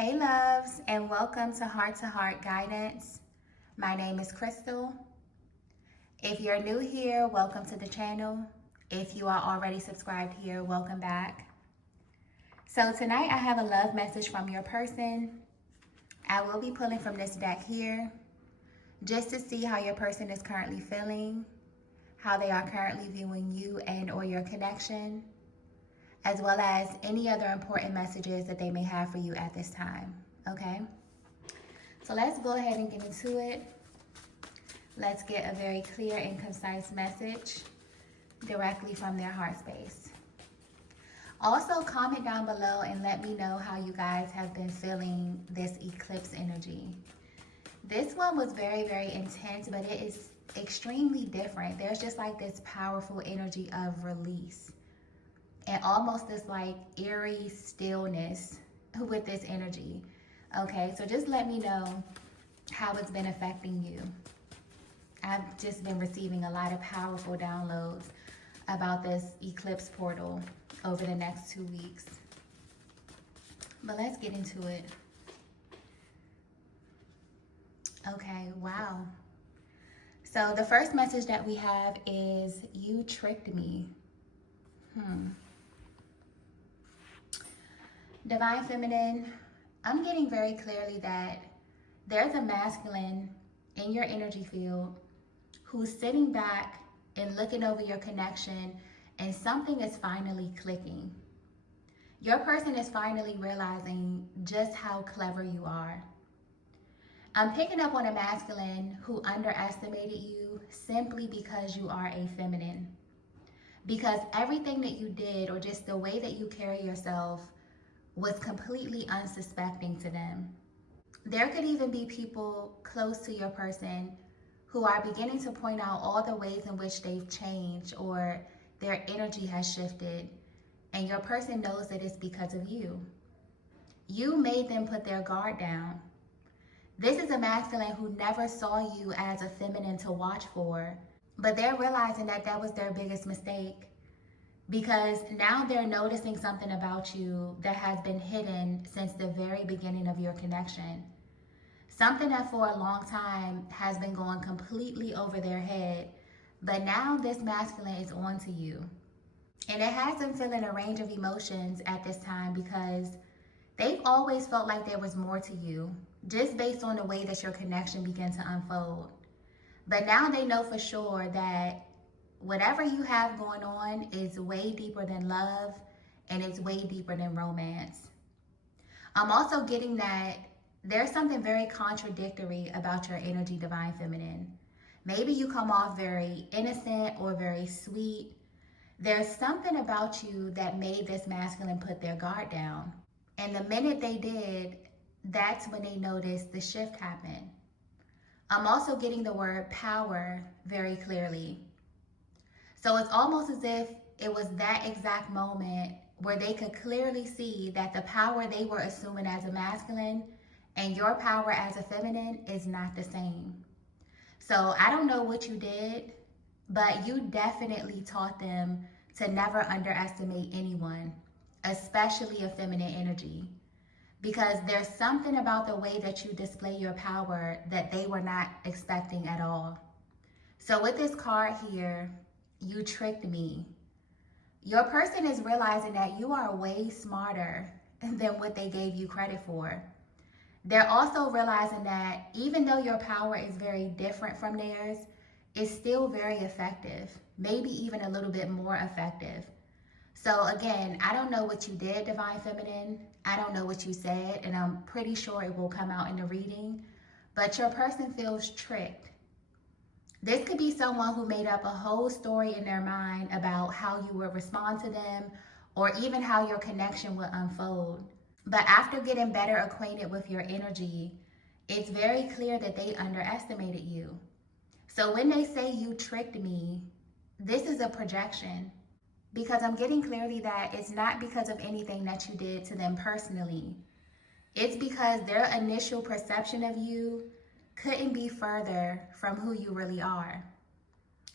Hey loves, and welcome to Heart Guidance. My name is Crystal. If you're new here, welcome to the channel. If you are already subscribed here, welcome back. So tonight I have a love message from your person. I will be pulling from this deck here just to see how your person is currently feeling, how they are currently viewing you and or your connection, as well as any other important messages that they may have for you at this time, okay? So let's go ahead and get into it. Let's get a very clear and concise message directly from their heart space. Also, comment down below and let me know how you guys have been feeling this eclipse energy. This one was very, very intense, but it is extremely different. There's just like this powerful energy of release and almost this like eerie stillness with this energy. Okay, so just let me know how it's been affecting you. I've just been receiving a lot of powerful downloads about this eclipse portal over the next 2 weeks. But let's get into it. Okay, wow. So the first message that we have is, you tricked me. Divine Feminine, I'm getting very clearly that there's a masculine in your energy field who's sitting back and looking over your connection, and something is finally clicking. Your person is finally realizing just how clever you are. I'm picking up on a masculine who underestimated you simply because you are a feminine. Because everything that you did, or just the way that you carry yourself, was completely unsuspecting to them. There could even be people close to your person who are beginning to point out all the ways in which they've changed or their energy has shifted, and your person knows that it's because of you. You made them put their guard down. This is a masculine who never saw you as a feminine to watch for, but they're realizing that that was their biggest mistake, because now they're noticing something about you that has been hidden since the very beginning of your connection. Something that for a long time has been going completely over their head, but now this masculine is on to you. And it has them feeling a range of emotions at this time because they've always felt like there was more to you, just based on the way that your connection began to unfold. But now they know for sure that whatever you have going on is way deeper than love, and it's way deeper than romance. I'm also getting that there's something very contradictory about your energy, Divine Feminine. Maybe you come off very innocent or very sweet. There's something about you that made this masculine put their guard down. And the minute they did, that's when they noticed the shift happen. I'm also getting the word power very clearly. So it's almost as if it was that exact moment where they could clearly see that the power they were assuming as a masculine and your power as a feminine is not the same. So I don't know what you did, but you definitely taught them to never underestimate anyone, especially a feminine energy, because there's something about the way that you display your power that they were not expecting at all. So with this card here, you tricked me. Your person is realizing that you are way smarter than what they gave you credit for. They're also realizing that even though your power is very different from theirs, it's still very effective, maybe even a little bit more effective. So again, I don't know what you did, Divine Feminine. I don't know what you said, and I'm pretty sure it will come out in the reading, but your person feels tricked. This could be someone who made up a whole story in their mind about how you would respond to them, or even how your connection would unfold. But after getting better acquainted with your energy, it's very clear that they underestimated you. So when they say you tricked me, this is a projection, because I'm getting clearly that it's not because of anything that you did to them personally. It's because their initial perception of you couldn't be further from who you really are.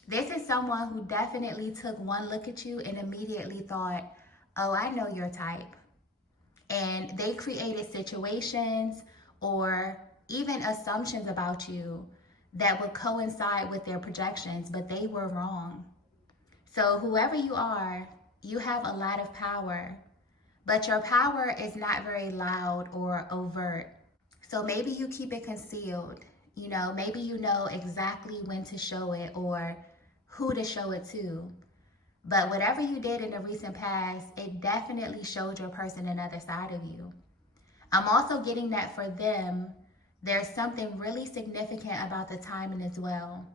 This is someone who definitely took one look at you and immediately thought, oh, I know your type. And they created situations or even assumptions about you that would coincide with their projections, but they were wrong. So whoever you are, you have a lot of power, but your power is not very loud or overt. So maybe you keep it concealed. Maybe you know exactly when to show it or who to show it to. But whatever you did in the recent past, it definitely showed your person another side of you. I'm also getting that for them, there's something really significant about the timing as well.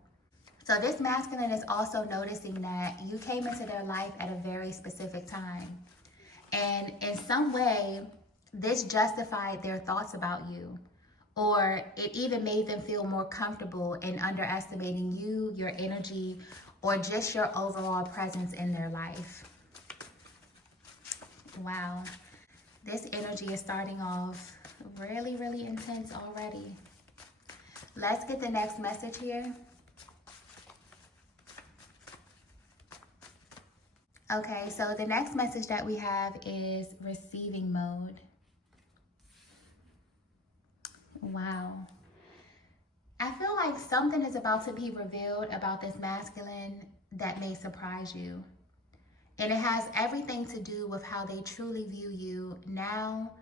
So this masculine is also noticing that you came into their life at a very specific time. And in some way, this justified their thoughts about you. Or it even made them feel more comfortable in underestimating you, your energy, or just your overall presence in their life. Wow. This energy is starting off really, really intense already. Let's get the next message here. Okay, so the next message that we have is receiving mode. Wow. I feel like something is about to be revealed about this masculine that may surprise you. And it has everything to do with how they truly view you now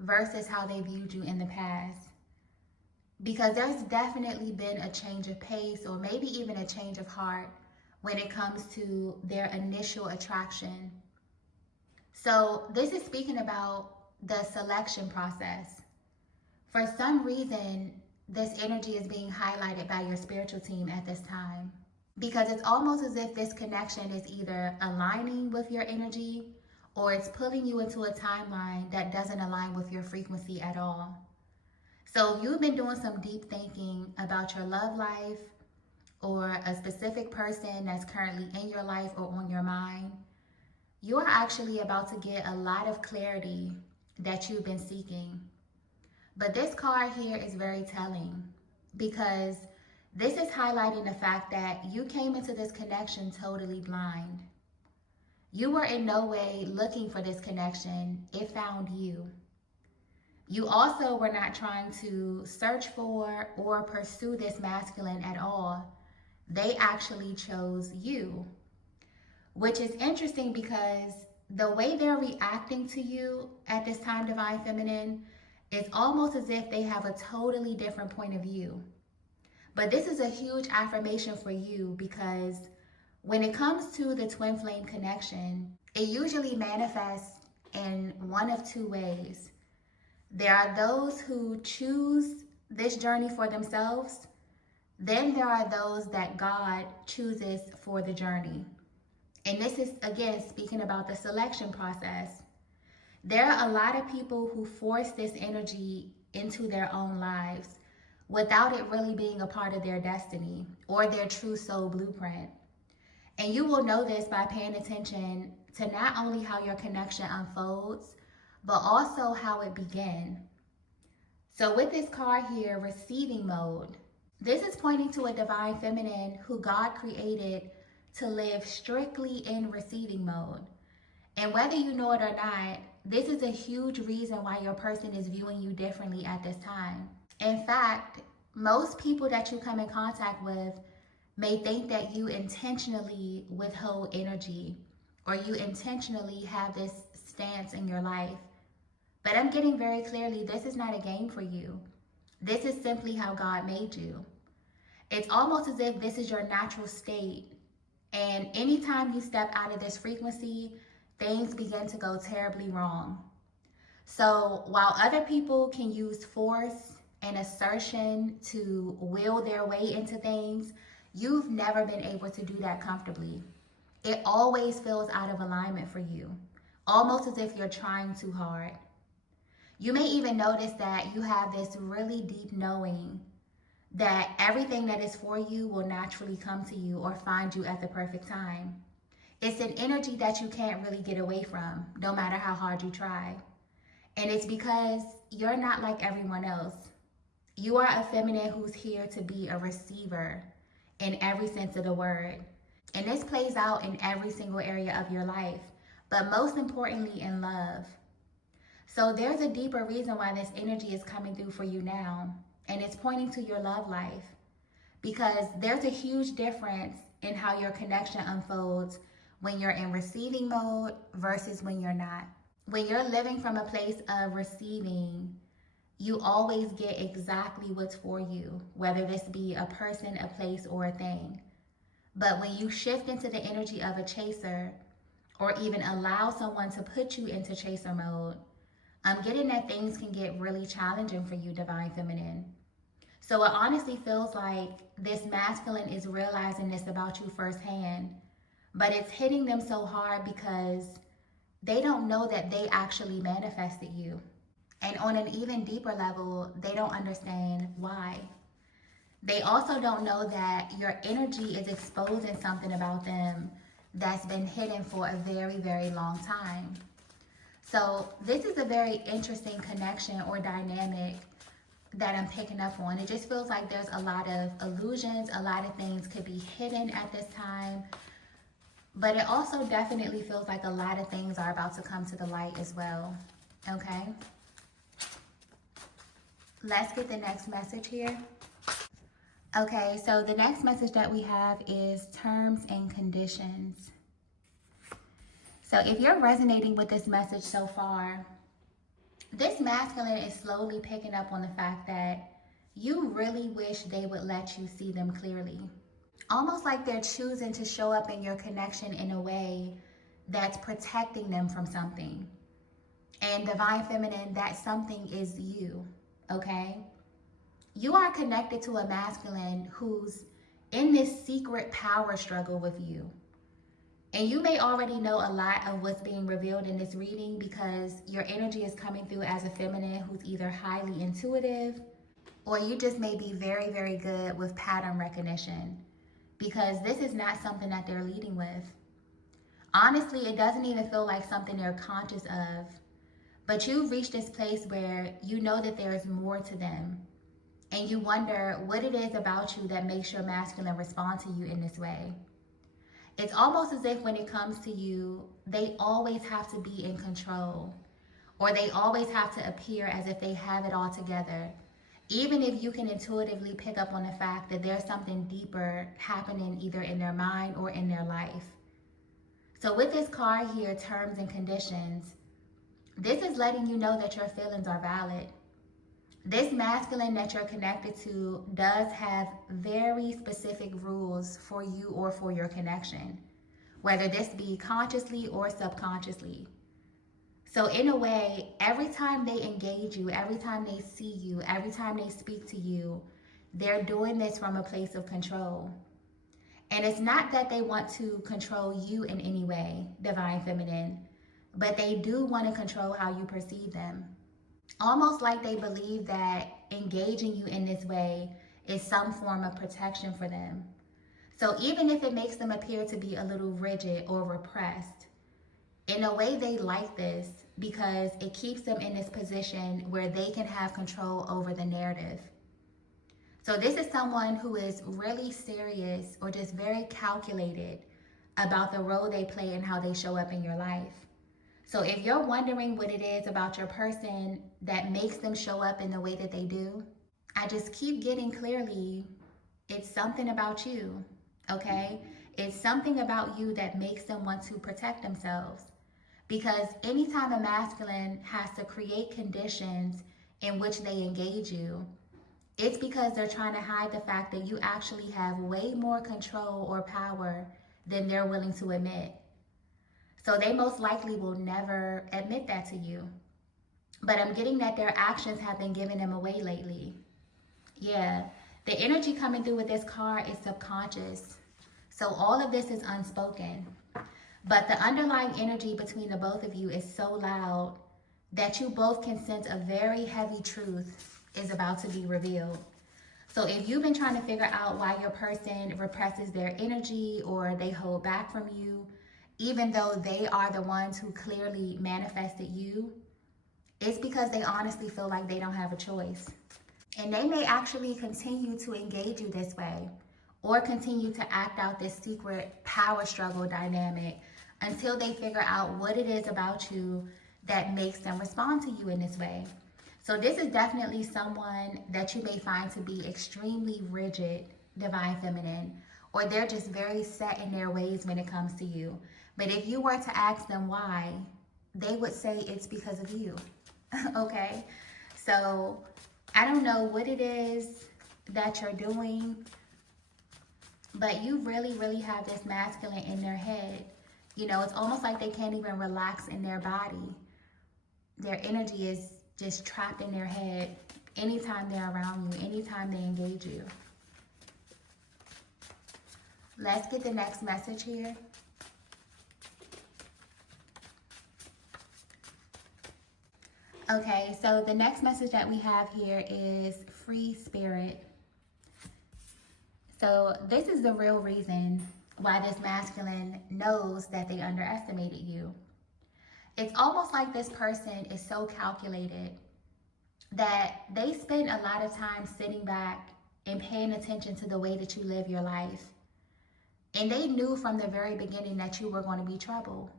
versus how they viewed you in the past. Because there's definitely been a change of pace or maybe even a change of heart when it comes to their initial attraction. So this is speaking about the selection process. For some reason, this energy is being highlighted by your spiritual team at this time. Because it's almost as if this connection is either aligning with your energy or it's pulling you into a timeline that doesn't align with your frequency at all. So you've been doing some deep thinking about your love life or a specific person that's currently in your life or on your mind. You are actually about to get a lot of clarity that you've been seeking. But this card here is very telling because this is highlighting the fact that you came into this connection totally blind. You were in no way looking for this connection. It found you. You also were not trying to search for or pursue this masculine at all. They actually chose you, which is interesting because the way they're reacting to you at this time, Divine Feminine, is almost as if they have a totally different point of view. But this is a huge affirmation for you because when it comes to the twin flame connection, it usually manifests in one of two ways. There are those who choose this journey for themselves. Then there are those that God chooses for the journey. And this is, again, speaking about the selection process. There are a lot of people who force this energy into their own lives without it really being a part of their destiny or their true soul blueprint. And you will know this by paying attention to not only how your connection unfolds, but also how it began. So with this card here, receiving mode, this is pointing to a divine feminine who God created to live strictly in receiving mode. And whether you know it or not, this is a huge reason why your person is viewing you differently at this time. In fact, most people that you come in contact with may think that you intentionally withhold energy or you intentionally have this stance in your life. But I'm getting very clearly, this is not a game for you. This is simply how God made you. It's almost as if this is your natural state. And anytime you step out of this frequency, things begin to go terribly wrong. So while other people can use force and assertion to will their way into things, you've never been able to do that comfortably. It always feels out of alignment for you, almost as if you're trying too hard. You may even notice that you have this really deep knowing that everything that is for you will naturally come to you or find you at the perfect time. It's an energy that you can't really get away from, no matter how hard you try. And it's because you're not like everyone else. You are a feminine who's here to be a receiver in every sense of the word. And this plays out in every single area of your life, but most importantly in love. So there's a deeper reason why this energy is coming through for you now. And it's pointing to your love life. Because there's a huge difference in how your connection unfolds when you're in receiving mode versus when you're not. When you're living from a place of receiving, you always get exactly what's for you, whether this be a person, a place, or a thing. But when you shift into the energy of a chaser, or even allow someone to put you into chaser mode, I'm getting that things can get really challenging for you, Divine Feminine. So it honestly feels like this masculine is realizing this about you firsthand, but it's hitting them so hard because they don't know that they actually manifested you. And on an even deeper level, they don't understand why. They also don't know that your energy is exposing something about them that's been hidden for a very, very long time. So this is a very interesting connection or dynamic that I'm picking up on. It just feels like there's a lot of illusions, a lot of things could be hidden at this time. But it also definitely feels like a lot of things are about to come to the light as well. Okay? Let's get the next message here. Okay, so the next message that we have is terms and conditions. So if you're resonating with this message so far, this masculine is slowly picking up on the fact that you really wish they would let you see them clearly. Almost like they're choosing to show up in your connection in a way that's protecting them from something. And Divine Feminine, that something is you, okay? You are connected to a masculine who's in this secret power struggle with you. And you may already know a lot of what's being revealed in this reading because your energy is coming through as a feminine who's either highly intuitive or you just may be very, very good with pattern recognition because this is not something that they're leading with. Honestly, it doesn't even feel like something they're conscious of, but you've reached this place where you know that there is more to them. And you wonder what it is about you that makes your masculine respond to you in this way. It's almost as if when it comes to you, they always have to be in control, or they always have to appear as if they have it all together, even if you can intuitively pick up on the fact that there's something deeper happening either in their mind or in their life. So with this card here, terms and conditions, this is letting you know that your feelings are valid. This masculine that you're connected to does have very specific rules for you or for your connection, whether this be consciously or subconsciously. So in a way, every time they engage you, every time they see you, every time they speak to you, they're doing this from a place of control. And it's not that they want to control you in any way, Divine Feminine, but they do want to control how you perceive them. Almost like they believe that engaging you in this way is some form of protection for them. So even if it makes them appear to be a little rigid or repressed, in a way they like this because it keeps them in this position where they can have control over the narrative. So this is someone who is really serious or just very calculated about the role they play and how they show up in your life. So if you're wondering what it is about your person that makes them show up in the way that they do, I just keep getting clearly, it's something about you, okay? It's something about you that makes them want to protect themselves. Because anytime a masculine has to create conditions in which they engage you, it's because they're trying to hide the fact that you actually have way more control or power than they're willing to admit. So they most likely will never admit that to you. But I'm getting that their actions have been giving them away lately. Yeah, the energy coming through with this card is subconscious. So all of this is unspoken. But the underlying energy between the both of you is so loud that you both can sense a very heavy truth is about to be revealed. So if you've been trying to figure out why your person represses their energy or they hold back from you, even though they are the ones who clearly manifested you, it's because they honestly feel like they don't have a choice. And they may actually continue to engage you this way or continue to act out this secret power struggle dynamic until they figure out what it is about you that makes them respond to you in this way. So this is definitely someone that you may find to be extremely rigid, divine feminine, or they're just very set in their ways when it comes to you. But if you were to ask them why, they would say it's because of you. Okay? So I don't know what it is that you're doing, but you really, really have this masculine in their head. You know, it's almost like they can't even relax in their body. Their energy is just trapped in their head anytime they're around you, anytime they engage you. Let's get the next message here. Okay, so the next message that we have here is free spirit. So this is the real reason why this masculine knows that they underestimated you. It's almost like this person is so calculated that they spend a lot of time sitting back and paying attention to the way that you live your life. And they knew from the very beginning that you were going to be trouble.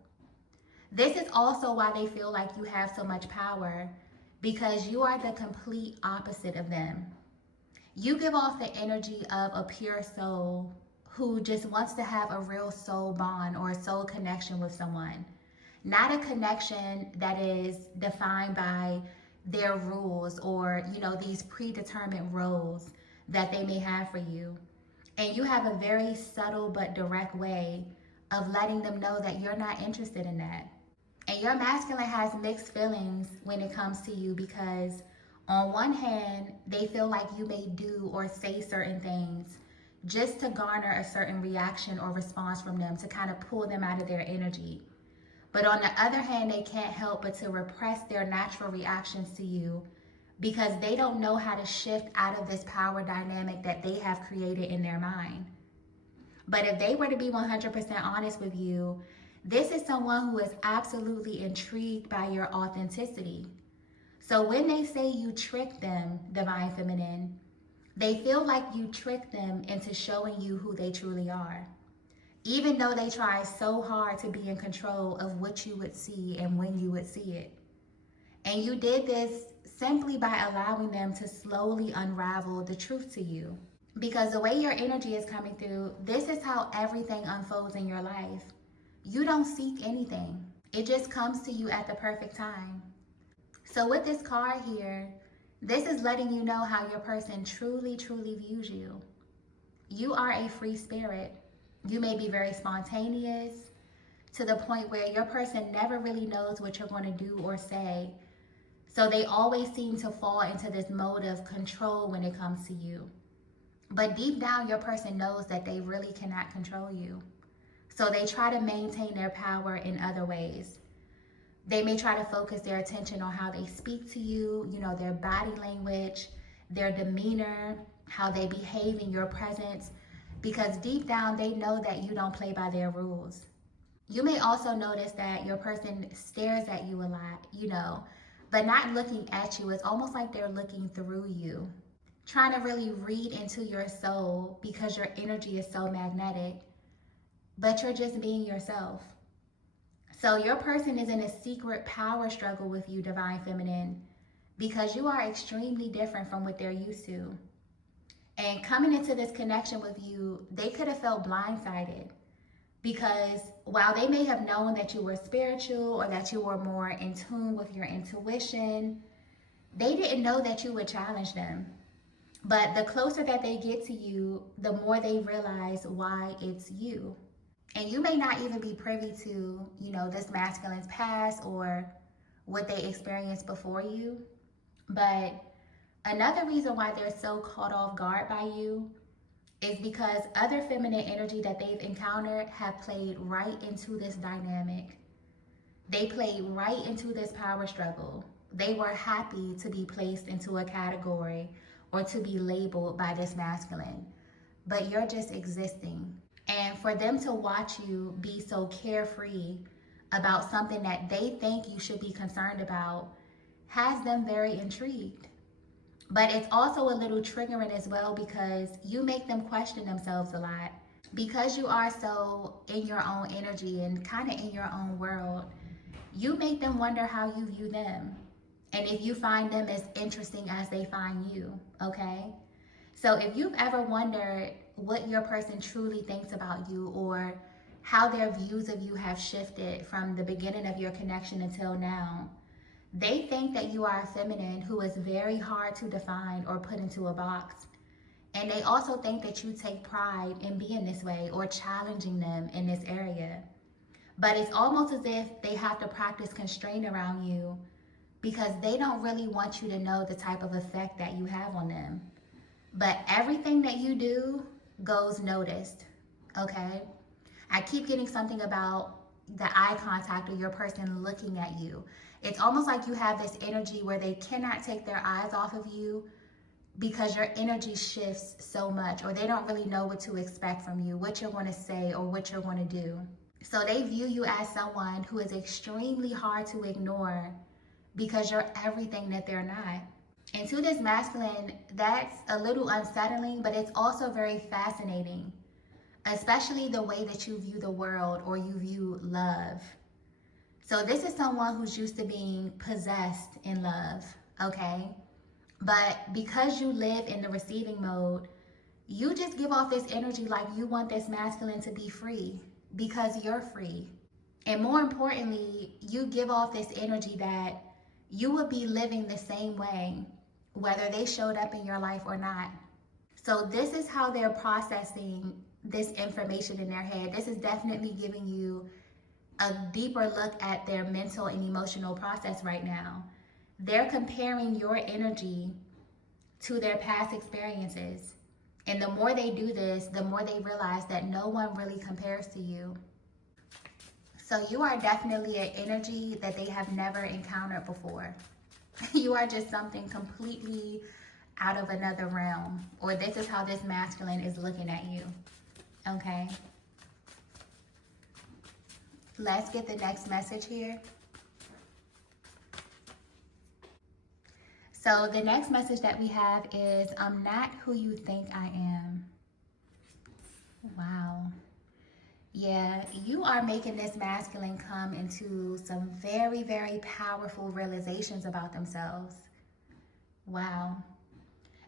This is also why they feel like you have so much power, because you are the complete opposite of them. You give off the energy of a pure soul who just wants to have a real soul bond or a soul connection with someone. Not a connection that is defined by their rules or, you know, these predetermined roles that they may have for you. And you have a very subtle but direct way of letting them know that you're not interested in that. And your masculine has mixed feelings when it comes to you, because on one hand, they feel like you may do or say certain things just to garner a certain reaction or response from them, to kind of pull them out of their energy. But on the other hand, they can't help but to repress their natural reactions to you, because they don't know how to shift out of this power dynamic that they have created in their mind. But if they were to be 100% honest with you, this is someone who is absolutely intrigued by your authenticity. So when they say you tricked them, divine feminine, they feel like you tricked them into showing you who they truly are, even though they try so hard to be in control of what you would see and when you would see it. And you did this simply by allowing them to slowly unravel the truth to you. Because the way your energy is coming through, this is how everything unfolds in your life. You don't seek anything. It just comes to you at the perfect time. So with this card here, this is letting you know how your person truly, truly views you. You are a free spirit. You may be very spontaneous, to the point where your person never really knows what you're going to do or say. So they always seem to fall into this mode of control when it comes to you. But deep down, your person knows that they really cannot control you. So they try to maintain their power in other ways. They may try to focus their attention on how they speak to you, you know, their body language, their demeanor, how they behave in your presence, because deep down they know that you don't play by their rules. You may also notice that your person stares at you a lot, you know, but not looking at you. It's almost like they're looking through you, trying to really read into your soul, because your energy is so magnetic, but you're just being yourself. So your person is in a secret power struggle with you, divine feminine, because you are extremely different from what they're used to. And coming into this connection with you, they could have felt blindsided, because while they may have known that you were spiritual or that you were more in tune with your intuition, they didn't know that you would challenge them. But the closer that they get to you, the more they realize why it's you. And you may not even be privy to, you know, this masculine's past or what they experienced before you. But another reason why they're so caught off guard by you is because other feminine energy that they've encountered have played right into this dynamic. They played right into this power struggle. They were happy to be placed into a category or to be labeled by this masculine. But you're just existing. And for them to watch you be so carefree about something that they think you should be concerned about has them very intrigued. But it's also a little triggering as well, because you make them question themselves a lot. Because you are so in your own energy and kind of in your own world, You make them wonder how you view them and if you find them as interesting as they find you, okay? So if you've ever wondered what your person truly thinks about you or how their views of you have shifted from the beginning of your connection until now, they think that you are a feminine who is very hard to define or put into a box. And they also think that you take pride in being this way or challenging them in this area. But it's almost as if they have to practice constraint around you because they don't really want you to know the type of effect that you have on them. But everything that you do goes noticed, okay? I keep getting something about the eye contact or your person looking at you. It's almost like you have this energy where they cannot take their eyes off of you because your energy shifts so much, or they don't really know what to expect from you, what you're going to say or what you're going to do. So they view you as someone who is extremely hard to ignore because you're everything that they're not. And to this masculine, that's a little unsettling, but it's also very fascinating, especially the way that you view the world or you view love. So this is someone who's used to being possessed in love, okay? But because you live in the receiving mode, you just give off this energy like you want this masculine to be free because you're free. And more importantly, you give off this energy that you would be living the same way whether they showed up in your life or not. So this is how they're processing this information in their head. This is definitely giving you a deeper look at their mental and emotional process right now. They're comparing your energy to their past experiences. And the more they do this, the more they realize that no one really compares to you. So you are definitely an energy that they have never encountered before. You are just something completely out of another realm, or this is how this masculine is looking at you, okay? Let's get the next message here. So the next message that we have is, I'm not who you think I am. Wow. Yeah, you are making this masculine come into some very, very powerful realizations about themselves. Wow.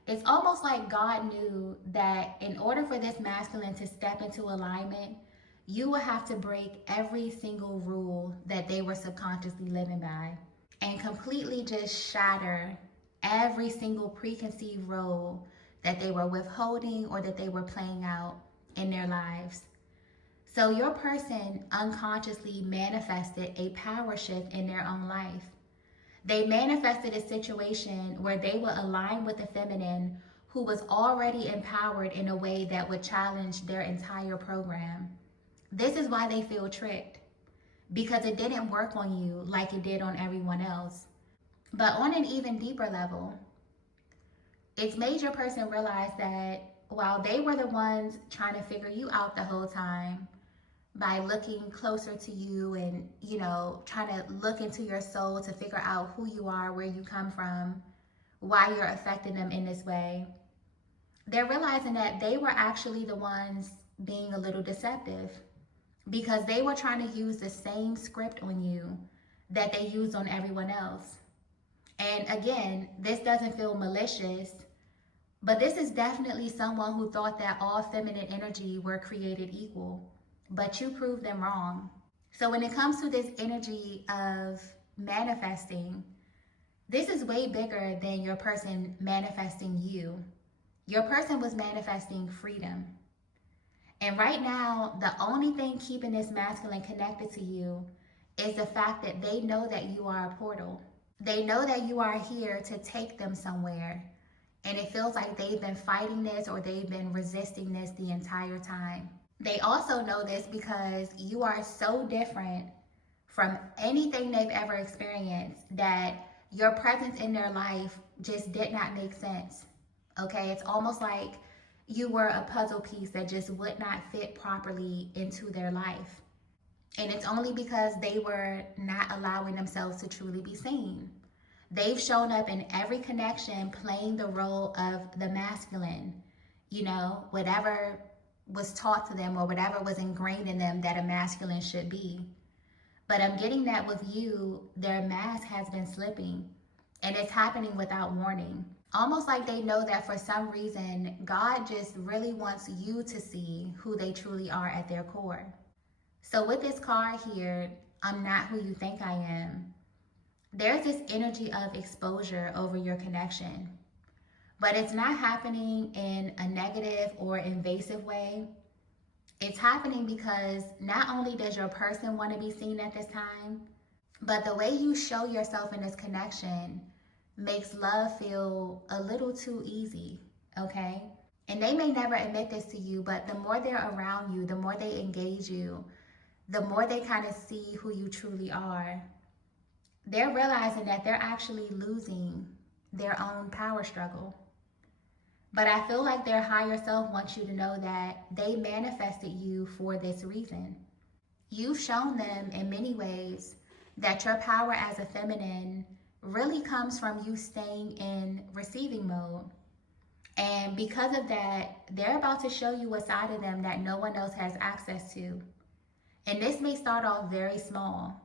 It's almost like God knew that in order for this masculine to step into alignment, you would have to break every single rule that they were subconsciously living by and completely just shatter every single preconceived role that they were withholding or that they were playing out in their lives. So your person unconsciously manifested a power shift in their own life. They manifested a situation where they would align with the feminine who was already empowered in a way that would challenge their entire program. This is why they feel tricked, because it didn't work on you like it did on everyone else. But on an even deeper level, it's made your person realize that while they were the ones trying to figure you out the whole time, by looking closer to you and, trying to look into your soul to figure out who you are, where you come from, why you're affecting them in this way, they're realizing that they were actually the ones being a little deceptive because they were trying to use the same script on you that they used on everyone else. And again, this doesn't feel malicious, but this is definitely someone who thought that all feminine energy were created equal. But you proved them wrong. So when it comes to this energy of manifesting, this is way bigger than your person manifesting you. Your person was manifesting freedom. And right now, the only thing keeping this masculine connected to you is the fact that they know that you are a portal. They know that you are here to take them somewhere. And it feels like they've been fighting this or they've been resisting this the entire time. They also know this because you are so different from anything they've ever experienced that your presence in their life just did not make sense, okay? It's almost like you were a puzzle piece that just would not fit properly into their life. And it's only because they were not allowing themselves to truly be seen. They've shown up in every connection playing the role of the masculine, whatever was taught to them or whatever was ingrained in them that a masculine should be. But I'm getting that with you, their mask has been slipping, and it's happening without warning. Almost like they know that for some reason, God just really wants you to see who they truly are at their core. So with this card here, I'm not who you think I am. There's this energy of exposure over your connection, but it's not happening in a negative or invasive way. It's happening because not only does your person want to be seen at this time, but the way you show yourself in this connection makes love feel a little too easy, okay? And they may never admit this to you, but the more they're around you, the more they engage you, the more they kind of see who you truly are. They're realizing that they're actually losing their own power struggle. But I feel like their higher self wants you to know that they manifested you for this reason. You've shown them in many ways that your power as a feminine really comes from you staying in receiving mode. And because of that, they're about to show you a side of them that no one else has access to. And this may start off very small.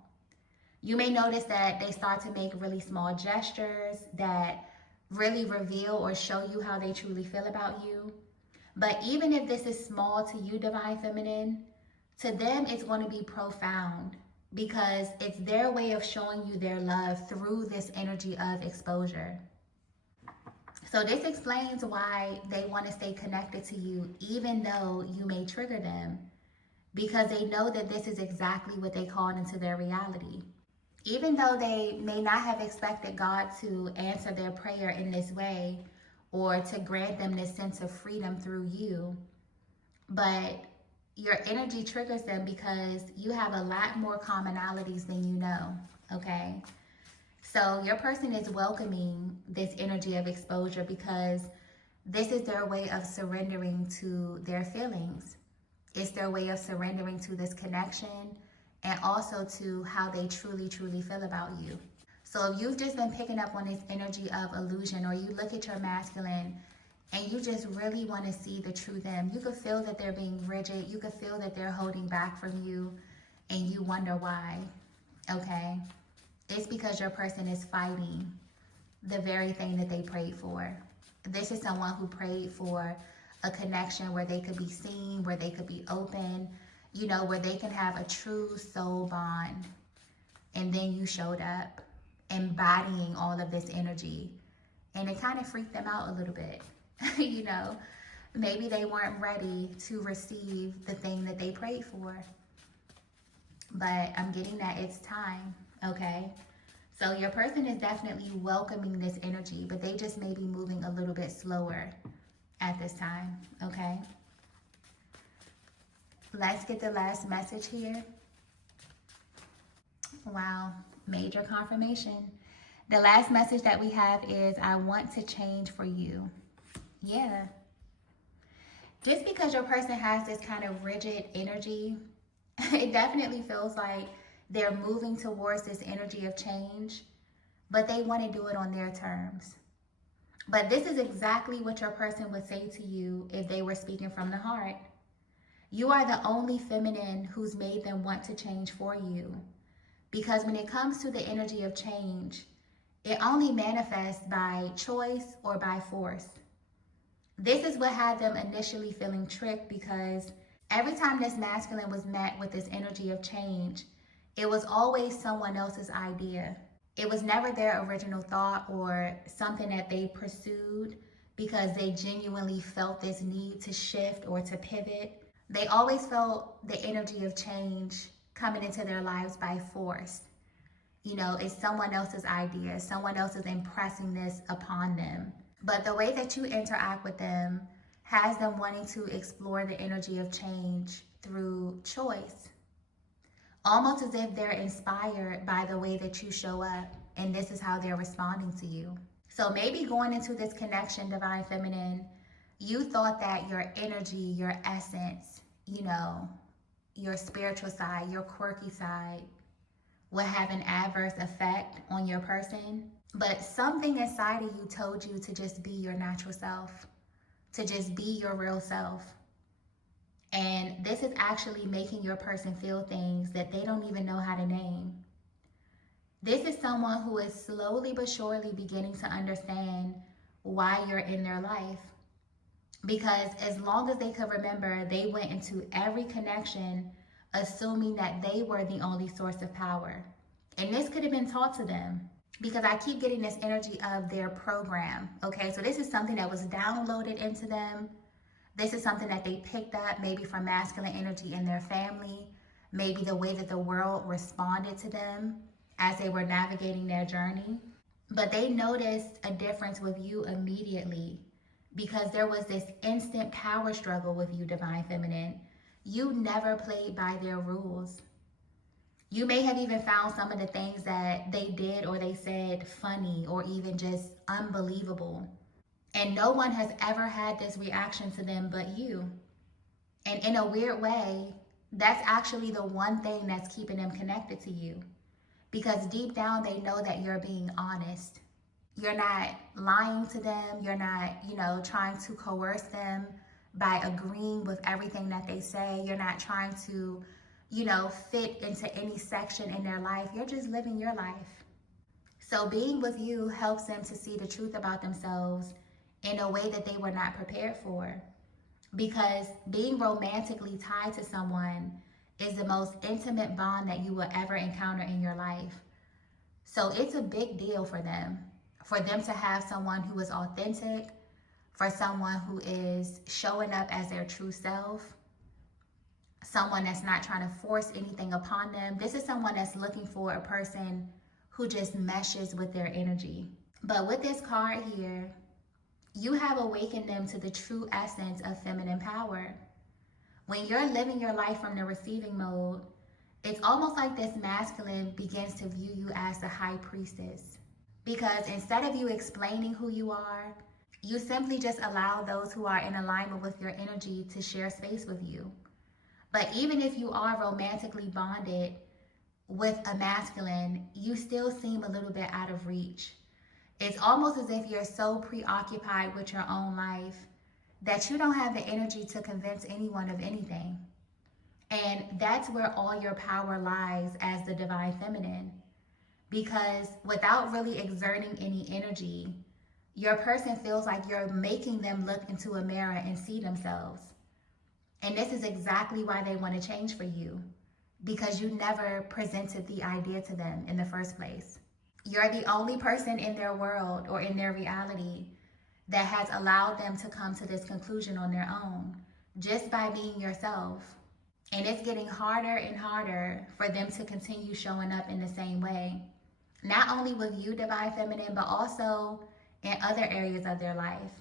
You may notice that they start to make really small gestures that really reveal or show you how they truly feel about you. But even if this is small to you, Divine Feminine, to them it's going to be profound because it's their way of showing you their love through this energy of exposure. So this explains why they want to stay connected to you even though you may trigger them, because they know that this is exactly what they called into their reality. Even though they may not have expected God to answer their prayer in this way or to grant them this sense of freedom through you, but your energy triggers them because you have a lot more commonalities than you know, okay? So your person is welcoming this energy of exposure because this is their way of surrendering to their feelings. It's their way of surrendering to this connection and also to how they truly, truly feel about you. So if you've just been picking up on this energy of illusion, or you look at your masculine and you just really want to see the true them, you could feel that they're being rigid, you could feel that they're holding back from you, and you wonder why, okay? It's because your person is fighting the very thing that they prayed for. This is someone who prayed for a connection where they could be seen, where they could be open, you know, where they can have a true soul bond. And then you showed up embodying all of this energy. And it kind of freaked them out a little bit. You know, maybe they weren't ready to receive the thing that they prayed for. But I'm getting that it's time, okay? So your person is definitely welcoming this energy, but they just may be moving a little bit slower at this time, okay? Let's get the last message here. Wow, major confirmation. The last message that we have is, I want to change for you. Yeah. Just because your person has this kind of rigid energy, it definitely feels like they're moving towards this energy of change, but they want to do it on their terms. But this is exactly what your person would say to you if they were speaking from the heart. You are the only feminine who's made them want to change for you. Because when it comes to the energy of change, it only manifests by choice or by force. This is what had them initially feeling tricked, because every time this masculine was met with this energy of change, it was always someone else's idea. It was never their original thought or something that they pursued because they genuinely felt this need to shift or to pivot. They always felt the energy of change coming into their lives by force. You know, it's someone else's idea. Someone else is impressing this upon them. But the way that you interact with them has them wanting to explore the energy of change through choice. Almost as if they're inspired by the way that you show up, and this is how they're responding to you. So maybe going into this connection, Divine Feminine, you thought that your energy, your essence, you know, your spiritual side, your quirky side would have an adverse effect on your person. But something inside of you told you to just be your natural self, to just be your real self. And this is actually making your person feel things that they don't even know how to name. This is someone who is slowly but surely beginning to understand why you're in their life. Because as long as they could remember, they went into every connection assuming that they were the only source of power. And this could have been taught to them, because I keep getting this energy of their program. Okay, so this is something that was downloaded into them. This is something that they picked up maybe from masculine energy in their family, maybe the way that the world responded to them as they were navigating their journey. But they noticed a difference with you immediately, because there was this instant power struggle with you, Divine Feminine. You never played by their rules. You may have even found some of the things that they did or they said funny or even just unbelievable. And no one has ever had this reaction to them but you. And in a weird way, that's actually the one thing that's keeping them connected to you. Because deep down, they know that you're being honest. You're not lying to them. You're not, trying to coerce them by agreeing with everything that they say. You're not trying to, fit into any section in their life. You're just living your life. So being with you helps them to see the truth about themselves in a way that they were not prepared for. Because being romantically tied to someone is the most intimate bond that you will ever encounter in your life. So it's a big deal for them to have someone who is authentic, for someone who is showing up as their true self, someone that's not trying to force anything upon them. This is someone that's looking for a person who just meshes with their energy. But with this card here, you have awakened them to the true essence of feminine power. When you're living your life from the receiving mode, it's almost like this masculine begins to view you as the high priestess. Because instead of you explaining who you are, you simply just allow those who are in alignment with your energy to share space with you. But even if you are romantically bonded with a masculine, you still seem a little bit out of reach. It's almost as if you're so preoccupied with your own life that you don't have the energy to convince anyone of anything. And that's where all your power lies as the Divine Feminine. Because without really exerting any energy, your person feels like you're making them look into a mirror and see themselves. And this is exactly why they want to change for you, because you never presented the idea to them in the first place. You're the only person in their world or in their reality that has allowed them to come to this conclusion on their own, just by being yourself. And it's getting harder and harder for them to continue showing up in the same way. Not only with you, Divine Feminine, but also in other areas of their life.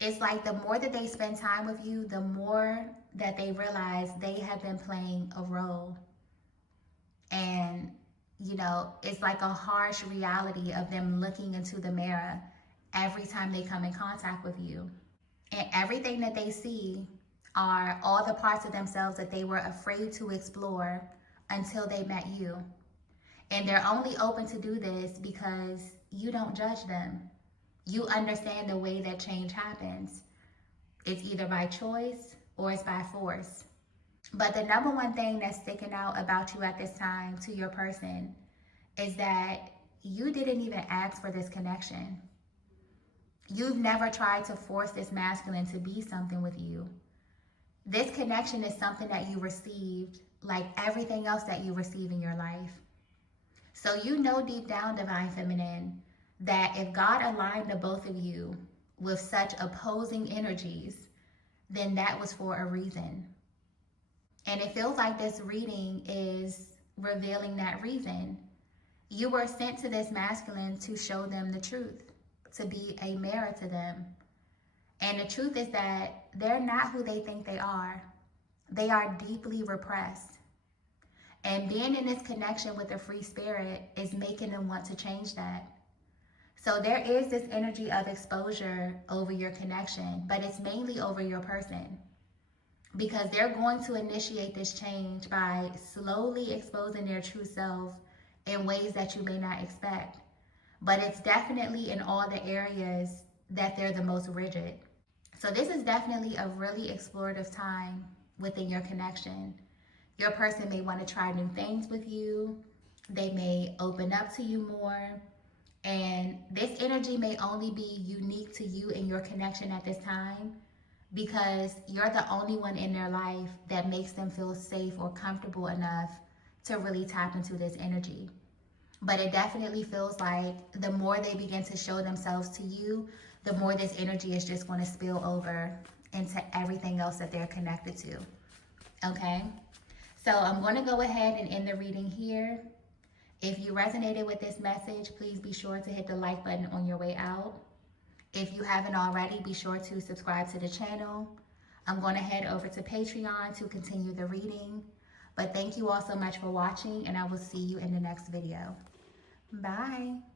It's like the more that they spend time with you, the more that they realize they have been playing a role. And, it's like a harsh reality of them looking into the mirror every time they come in contact with you. And everything that they see are all the parts of themselves that they were afraid to explore until they met you. And they're only open to do this because you don't judge them. You understand the way that change happens. It's either by choice or it's by force. But the number one thing that's sticking out about you at this time to your person is that you didn't even ask for this connection. You've never tried to force this masculine to be something with you. This connection is something that you received, like everything else that you receive in your life. So you know deep down, Divine Feminine, that if God aligned the both of you with such opposing energies, then that was for a reason. And it feels like this reading is revealing that reason. You were sent to this masculine to show them the truth, to be a mirror to them. And the truth is that they're not who they think they are. They are deeply repressed. And being in this connection with the free spirit is making them want to change that. So there is this energy of exposure over your connection, but it's mainly over your person. Because they're going to initiate this change by slowly exposing their true self in ways that you may not expect. But it's definitely in all the areas that they're the most rigid. So this is definitely a really explorative time within your connection. Your person may want to try new things with you. They may open up to you more. And this energy may only be unique to you and your connection at this time, because you're the only one in their life that makes them feel safe or comfortable enough to really tap into this energy. But it definitely feels like the more they begin to show themselves to you, the more this energy is just going to spill over into everything else that they're connected to. Okay? So I'm going to go ahead and end the reading here. If you resonated with this message, please be sure to hit the like button on your way out. If you haven't already, be sure to subscribe to the channel. I'm going to head over to Patreon to continue the reading. But thank you all so much for watching, and I will see you in the next video. Bye.